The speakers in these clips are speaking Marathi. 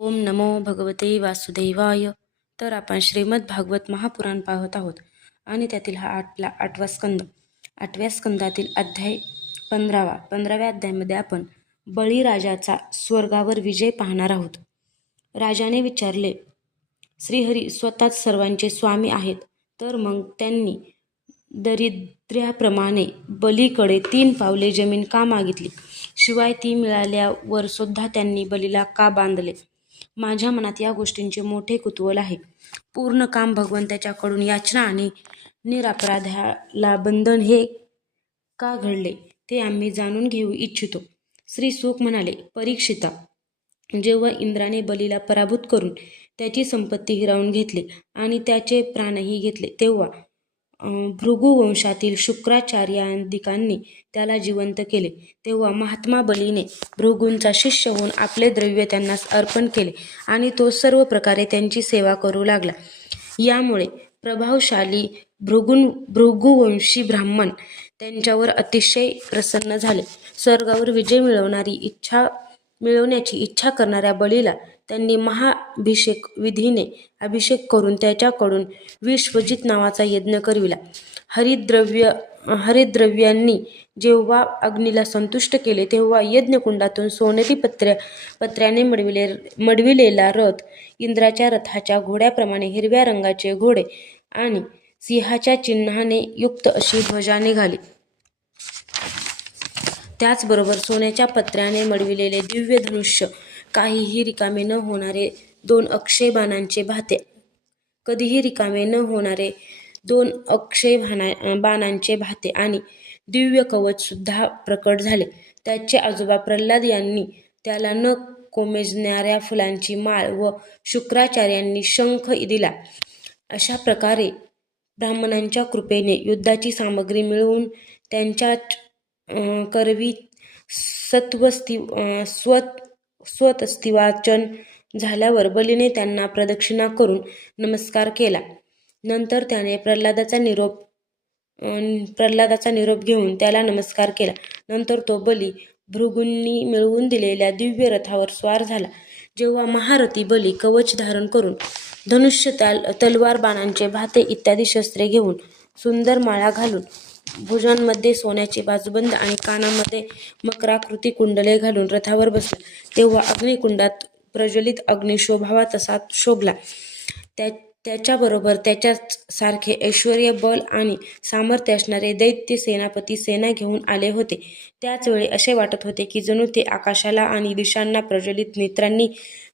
ओम नमो भगवते वासुदेवाय. तर आपण श्रीमद भागवत महापुराण पाहत आहोत. आणि त्यातील हा आठला आठवा स्कंद. आठव्या स्कंदातील अध्याय पंधरावा. पंधराव्या अध्यायामध्ये आपण बळीराजाचा स्वर्गावर विजय पाहणार आहोत. राजाने विचारले श्रीहरी स्वतःच सर्वांचे स्वामी आहेत. तर मग त्यांनी दरिद्र्याप्रमाणे बलीकडे तीन पावले जमीन का मागितली? शिवाय ती मिळाल्यावर सुद्धा त्यांनी बलीला का बांधले? माझ्या मनात या गोष्टींचे मोठे कुतूहल आहे. पूर्ण काम भगवंताच्याकडून याचना आणि निरापराध्याला बंधन हे का घडले ते आम्ही जाणून घेऊ इच्छितो. श्री सुख म्हणाले परीक्षिता जेव्हा इंद्राने बलीला पराभूत करून त्याची संपत्ती हिरावून घेतली आणि त्याचे प्राणही घेतले तेव्हा भृगुवंशातील शुक्राचार्यादिकांनी त्याला जिवंत केले. तेव्हा महात्मा बलीने भृगूंचा शिष्य होऊन आपले द्रव्य त्यांना अर्पण केले आणि तो सर्व प्रकारे त्यांची सेवा करू लागला. यामुळे प्रभावशाली भृगुन भृगुवंशी ब्राह्मण त्यांच्यावर अतिशय प्रसन्न झाले. स्वर्गावर विजय मिळवणारी इच्छा मिळवण्याची इच्छा करणाऱ्या बळीला त्यांनी महाभिषेक विधीने अभिषेक करून त्याच्याकडून विश्वजित नावाचा यज्ञ करविला. हरिद्रव्य हरिद्रव्यांनी जेव्हा अग्नीला संतुष्ट केले तेव्हा यज्ञकुंडातून सोनेरी पत्र्या पत्र्याने मडविले मडविलेला रथ इंद्राच्या रथाच्या घोड्याप्रमाणे हिरव्या रंगाचे घोडे आणि सिंहाच्या चिन्हाने युक्त अशी ध्वजा निघाली. त्याचबरोबर सोन्याच्या पत्र्याने मडविलेले दिव्य धनुष्य काहीही रिकामे न होणारे दोन अक्षय बाणांचे भाते. कधीही रिकामे न होणारे दोन अक्षय भाना बाणांचे भाते आणि दिव्य कवच सुद्धा प्रकट झाले. त्याचे आजोबा प्रल्हाद यांनी त्याला न कोमेजणाऱ्या फुलांची माळ व शुक्राचार्यांनी शंख दिला. अशा प्रकारे ब्राह्मणांच्या कृपेने युद्धाची सामग्री मिळवून त्यांच्या करवी सत्वस्ती स्वत स्वतस्तिवाचन झाल्यावर बलीने त्यांना प्रदक्षिणा करून नमस्कार केला. नंतर त्याने प्रल्हादाचा निरोप प्रल्हादाचा निरोप घेऊन त्याला नमस्कार केला. नंतर तो बली भृगूंनी मिळवून दिलेल्या दिव्य रथावर स्वार झाला. जेव्हा महारथी बली कवच धारण करून धनुष्य तलवार बाणांचे भाते इत्यादी शस्त्रे घेऊन सुंदर माळा घालून भुजांमध्ये सोन्याचे बाजूबंद आणि कानामध्ये मकराकृती कुंडले घालून रथावर बसला. तेव्हा अग्निकुंडात प्रज्वलित अग्नी शोभावा तसा शोभला. त्या त्याच्याबरोबर त्याच्याच सारखे ऐश्वर्य बल आणि सामर्थ्य असणारे दैत्य सेनापती सेना घेऊन आले होते. त्याचवेळी असे वाटत होते की जणू ते आकाशाला आणि दिशांना प्रज्वलित नेत्रांनी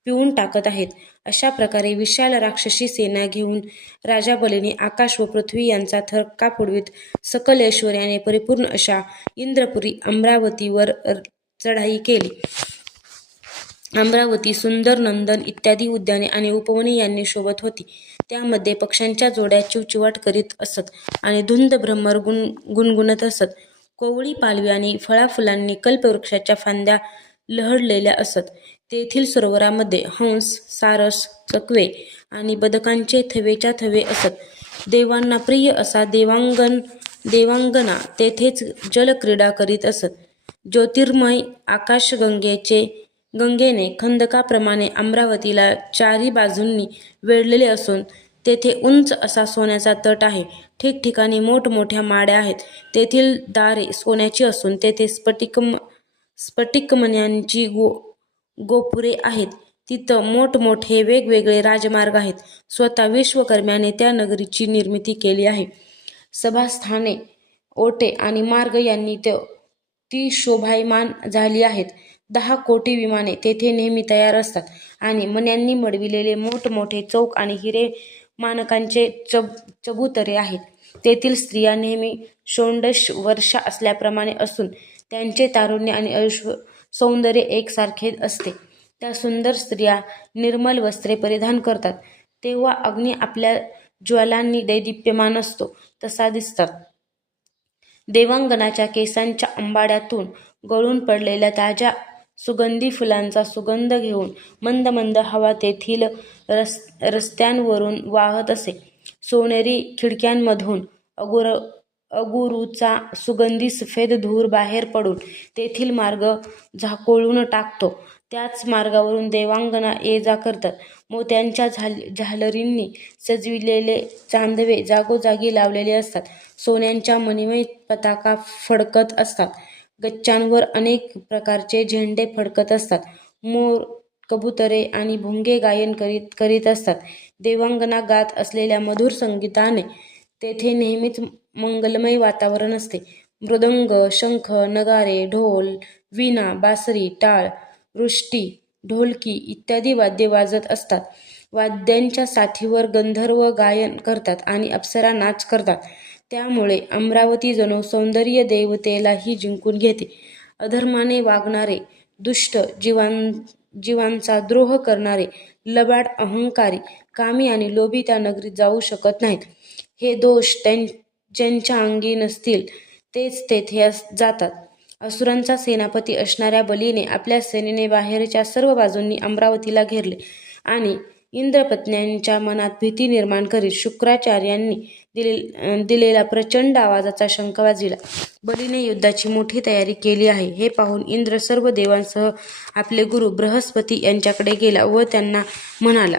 पिऊन टाकत आहेत. अशा प्रकारे विशाल राक्षसी सेना घेऊन राजा बलीने आकाश व पृथ्वी यांचा थरका फोडवीत सकल ऐश्वर्याने परिपूर्ण अशा इंद्रपुरी अमरावतीवर चढाई केली. अमरावती सुंदर नंदन इत्यादी उद्याने आणि उपवने यांनी शोभत होती. त्यामध्ये पक्ष्यांच्या जोड्या चिवचिवाट करीत असत आणि धुंद भ्रमर गुण गुणगुणत असत. कोवळी पालवी आणि फळाफुलांनी कल्पवृक्षाच्या फांद्या लहडलेल्या असत. तेथील सरोवरामध्ये हंस सारस चकवे आणि बदकांचे थवेच्या थवे असत. देवांना प्रिय असा देवांगण देवांगना तेथेच जलक्रीडा करीत असत. ज्योतिर्मय आकाशगंगेचे गंगेने खंदकाप्रमाणे अमरावतीला चारी बाजूंनी वेढलेले असून तेथे उंच असा सोन्याचा तट आहे. ठिकठिकाणी मोठमोठ्या माड्या आहेत. तेथील दारे सोन्याची असून तेथे स्फटिकम स्फटिकमण्यांची गो गोपुरे आहेत. तिथं मोठमोठे वेगवेगळे राजमार्ग आहेत. स्वतः विश्वकर्म्याने त्या नगरीची निर्मिती केली आहे. सभास्थाने ओटे आणि मार्ग यांनी त ती शोभायमान झाली आहेत. दहा कोटी विमाने तेथे नेहमी तयार असतात आणि मन्यांनी मडविलेले मोठमोठे चौक आणि हिरे मानकांचे चब चबुतरे आहेत. तेथील स्त्रिया नेहमी षोडश वर्षा असल्याप्रमाणे असून त्यांचे तारुण्य आणि ऐश्व सौंदर्य एकसारखे असते. त्या सुंदर स्त्रिया निर्मल वस्त्रे परिधान करतात. तेव्हा अग्नी आपल्या ज्वालांनी दैदिप्यमान असतो तसा दिसतात. देवांगणाच्या केसांच्या अंबाड्यातून गळून पडलेल्या ताज्या सुगंधी फुलांचा सुगंध घेऊन मंद मंद हवा तेथील रस रस्त्यांवरून वाहत असे. सोनेरी खिडक्यांमधून अगोर अगुरूचा सुगंधी सफेद धूर बाहेर पडून तेथील मार्ग झाकोळून टाकतो. त्याच मार्गावरून देवांगना ये जा करतात. मोत्यांच्या झाल झालरींनी सजविलेले चांदवे जागोजागी लावलेले असतात. सोन्यांच्या मणिमय पताका फडकत असतात. गच्च्यांवर अनेक प्रकारचे झेंडे फडकत असतात. मोर कबुतरे आणि भुंगे गायन करीत करीत असतात. देवांगना गात असलेल्या मधुर संगीताने तेथे नेहमीच मंगलमय वातावरण असते. मृदंग शंख नगारे ढोल वीणा बासरी टाळ वृष्टी ढोलकी इत्यादी वाद्ये वाजत असतात. वाद्यांच्या साथीवर गंधर्व गायन करतात आणि अप्सरा नाच करतात. त्यामुळे अमरावती जणू सौंदर्य देवतेलाही जिंकून घेते. अधर्माने वागणारे दुष्ट जीवां जीवांचा द्रोह करणारे लबाड अहंकारी कामी आणि लोभी त्या नगरीत जाऊ शकत नाहीत. हे दोष त्यां ज्यांच्या अंगी नसतील तेच तेथे अस जातात. असुरांचा सेनापती असणाऱ्या बलीने आपल्या सेनेने बाहेरच्या सर्व बाजूंनी अमरावतीला घेरले आणि इंद्रपत्न्यांच्या मनात भीती निर्माण करीत शुक्राचार्यांनी दिले दिलेला प्रचंड आवाजाचा शंख वाजविला बलीने युद्धाची मोठी तयारी केली आहे. हे पाहून इंद्र सर्व देवांसह आपले गुरु बृहस्पती यांच्याकडे गेला व त्यांना म्हणाला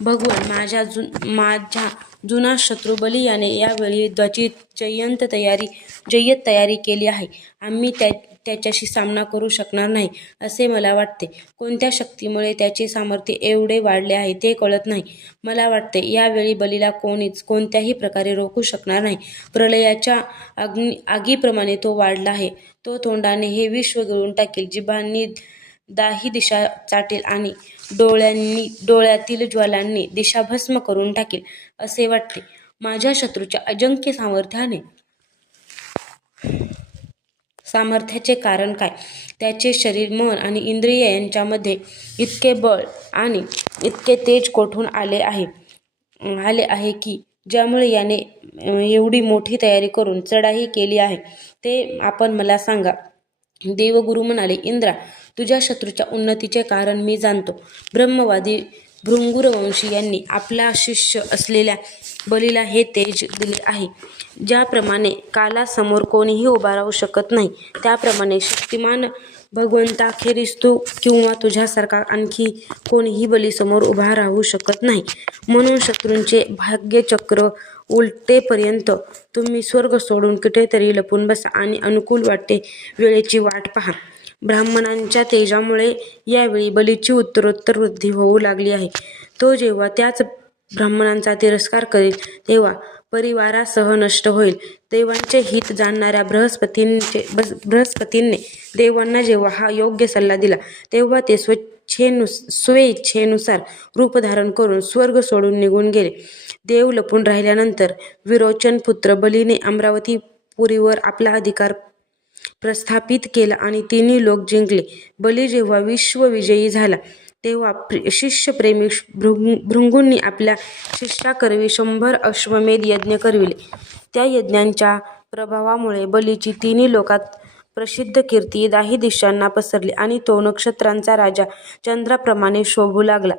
भगवान माझ्या जु माझ्या जुना शत्रू बली याने यावेळी युद्धाची जयंत तयारी जय्यत तयारी केली आहे. आम्ही त्या त्याच्याशी सामना करू शकणार नाही असे मला वाटते. कोणत्या शक्तीमुळे त्याचे सामर्थ्य एवढे वाढले आहे ते कळत नाही. मला वाटते यावेळी बलीला कोणीच कोणत्याही प्रकारे रोखू शकणार नाही. प्रलयाच्या अग्नि आगीप्रमाणे तो वाढला आहे. तो तोंडाने हे विश्व गळून टाकेल. जिभांनी दाही दिशा चाटेल आणि डोळ्यांनी डोळ्यातील ज्वालांनी दिशाभस्म करून टाकेल असे वाटते. माझ्या शत्रूच्या अजंक्य सामर्थ्याने. सामर्थ्याचे कारण काय? त्याचे शरीर मन आणि इंद्रिय यांच्यामध्ये इतके बळ आणि इतके तेज कोठून आले आहे? आले आहे की ज्यामुळे याने एवढी मोठी तयारी करून चढाई केली आहे? ते आपण मला सांगा. देवगुरु म्हणाले इंद्रा तुझ्या शत्रूच्या उन्नतीचे कारण मी जाणतो. ब्रह्मवादी भृंगुरवंशी यांनी आपला शिष्य असलेल्या बलीला हे तेज दिले आहे. ज्याप्रमाणे कालासमोर कोणीही उभा राहू शकत नाही त्याप्रमाणे शक्तिमान भगवंताखेरीस तू किंवा तुझ्यासारखा आणखी कोणीही बलीसमोर उभा राहू शकत नाही. म्हणून शत्रूंचे भाग्यचक्र उलटेपर्यंत तुम्ही स्वर्ग सोडून कुठेतरी लपून बसा आणि अनुकूल वाटते वेळेची वाट पहा. ब्राह्मणांच्या तेजामुळे यावेळी बलीची उत्तरोत्तर वृद्धी होऊ लागली आहे. तो जेव्हा त्याच ब्राह्मणांचा तिरस्कार करेल तेव्हा परिवारासह नष्ट होईल. देवांचे हित जाणणाऱ्या बृहस्पतींचे बृहस्पतींनी देवांना जेव्हा हा योग्य सल्ला दिला तेव्हा ते स्वच्छेनु स्वेच्छेनुसार रूप धारण करून स्वर्ग सोडून निघून गेले. देव लपून राहिल्यानंतर विरोचन पुत्र बलीने अमरावती पुरीवर आपला अधिकार प्रस्थापित केला आणि तिन्ही लोक जिंकले. बली जेव्हा विश्वविजयी झाला तेव्हा शिष्यप्रेमी भृंगूंनी आपल्या शिष्याकरवी शंभर अश्वमेध यज्ञ करविले. त्या यज्ञांच्या प्रभावामुळे बलीची तिन्ही लोकात प्रसिद्ध कीर्ती दाही दिशांना पसरली आणि तो नक्षत्रांचा राजा चंद्राप्रमाणे शोभू लागला.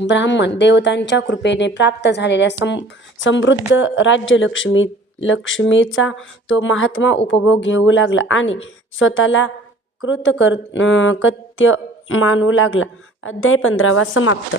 ब्राह्मण देवतांच्या कृपेने प्राप्त झालेल्या सम समृद्ध राज्यलक्ष्मी लक्ष्मीचा तो महात्मा उपभोग घेऊ लागला आणि स्वतःला कृतकर कत्य मानू लागला. अध्याय पंधरावा समाप्त.